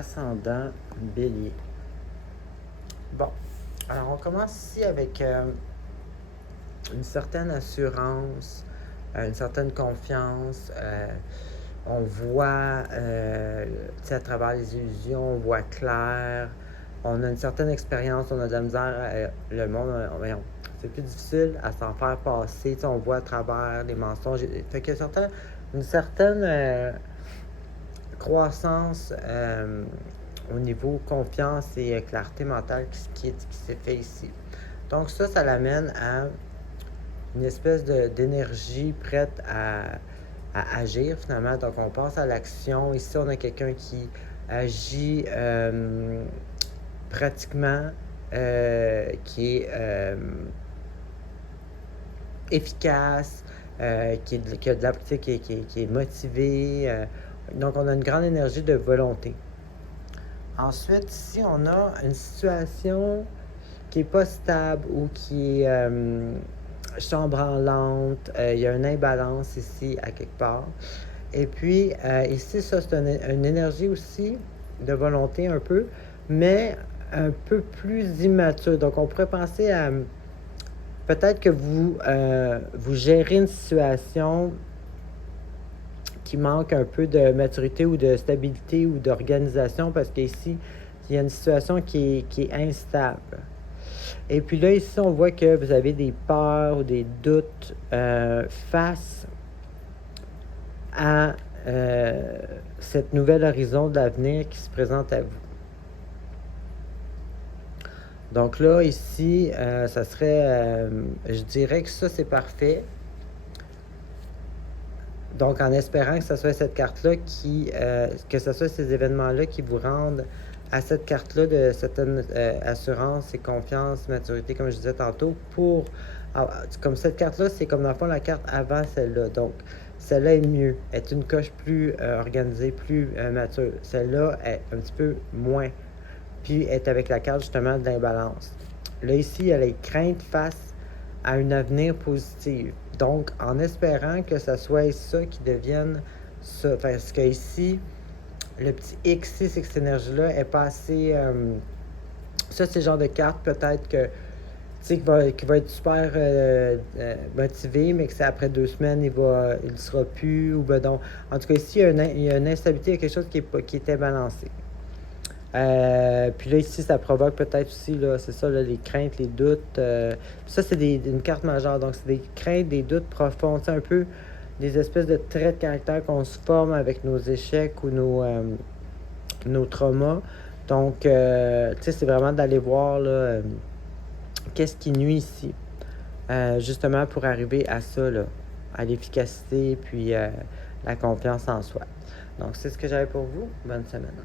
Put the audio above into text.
ascendant Bélier. Bon, alors on commence ici avec une certaine assurance, une certaine confiance. On voit, à travers les illusions, on voit clair. On a une certaine expérience, on a de la misère. Le monde, voyons, c'est plus difficile à s'en faire passer. On voit à travers les mensonges. Fait qu'il y a une certaine croissance au niveau confiance et clarté mentale qui s'est fait ici. Donc ça l'amène à une espèce d'énergie prête à agir finalement. Donc on passe à l'action. Ici, on a quelqu'un qui agit pratiquement, qui est efficace, qui a de la, qui est motivé. Donc on a une grande énergie de volonté. Ensuite, ici, on a une situation qui n'est pas stable ou qui est chambranlante. Il y a une imbalance ici, à quelque part. Et puis, ici, ça, c'est une énergie aussi de volonté un peu, mais un peu plus immature. Donc, on pourrait penser à peut-être que vous gérez une situation qui manque un peu de maturité ou de stabilité ou d'organisation parce qu'ici, il y a une situation qui est instable. Et puis là, ici, on voit que vous avez des peurs ou des doutes face à cette nouvelle horizon de l'avenir qui se présente à vous. Donc là, ici, ça serait, je dirais que ça, c'est parfait. Donc, en espérant que ce soit cette carte-là que ce soit ces événements-là qui vous rendent à cette carte-là de certaine assurance et confiance, maturité, comme je disais tantôt, comme cette carte-là, c'est comme dans le fond la carte avant celle-là. Donc, celle-là est mieux, est une coche plus organisée, plus mature. Celle-là est un petit peu moins, puis est avec la carte justement de l'imbalance. Là, ici, il y a les craintes face à un avenir positif. Donc, en espérant que ça soit ça qui devienne ça. Parce que ici, le petit X, c'est que cette énergie-là est pas assez... ça, c'est le genre de carte peut-être que qui va être super motivé, mais que c'est après 2 semaines, il ne sera plus. Ou ben donc, en tout cas, ici, il y a une instabilité, il y a quelque chose qui était balancé. Puis là, ici, ça provoque peut-être aussi, là, c'est ça, là, les craintes, les doutes. Ça, c'est une carte majeure. Donc, c'est des craintes, des doutes profonds. C'est un peu des espèces de traits de caractère qu'on se forme avec nos échecs ou nos traumas. Donc, c'est vraiment d'aller voir là, qu'est-ce qui nuit ici. Justement pour arriver à ça, là, à l'efficacité puis la confiance en soi. Donc, c'est ce que j'avais pour vous. Bonne semaine.